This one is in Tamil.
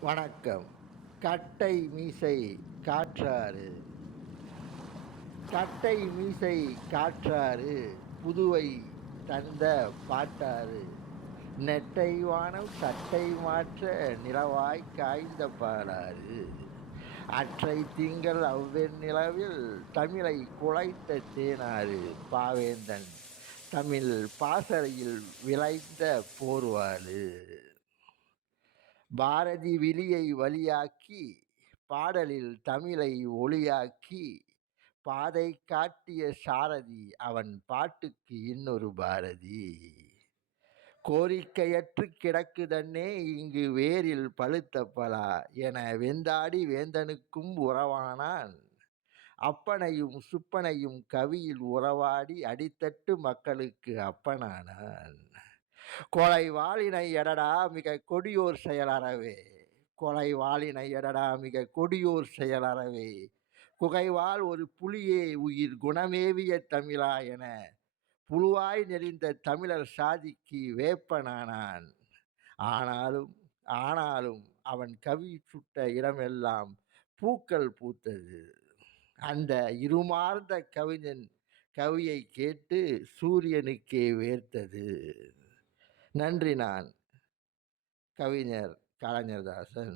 வணக்கம். கட்டை மீசை காற்றாறு. கட்டை மீசை காற்றாறு புதுவை தந்த பாட்டாறு. நெட்டை வானம் சட்டை மாற்ற நிலவாய் காய்ந்த பாடாறு. அற்றை திங்கள் அவ்வெண் நிலவில் தமிழை குலைத்த தேனாறு. பாவேந்தன் தமிழ் பாசறையில் விளைந்த போர்வாறு. பாரதி விழியை வழியாக்கி பாடலில் தமிழை ஒளியாக்கி பாதை காட்டிய சாரதி அவன் பாட்டுக்கு இன்னொரு பாரதி. கோரிக்கையற்று கிடக்குதன்னே இங்கு வேரில் பழுத்த பலா என வெந்தாடி வேந்தனுக்கும் உறவானான். அப்பனையும் சுப்பனையும் கவியில் உறவாடி அடித்தட்டு மக்களுக்கு அப்பனானான். கொலை வாளினை எடடா மிக கொடியோர் செயலறவே. கொலை வாளினை எடடா மிக கொடியோர் செயலறவே. குகைவால் ஒரு புலியே உயிர் குணமேவிய தமிழா என புழுவாய் நெறிந்த தமிழர் சாதிக்கு வேப்பனானான். ஆனாலும் ஆனாலும் அவன் கவி சுட்ட இடமெல்லாம் பூக்கள் பூத்தது. அந்த இருமார்ந்த கவிஞன் கவியை கேட்டு சூரியனுக்கே வேர்த்தது. நன்றி நான். கவிஞர் கலைஞர்தாசன்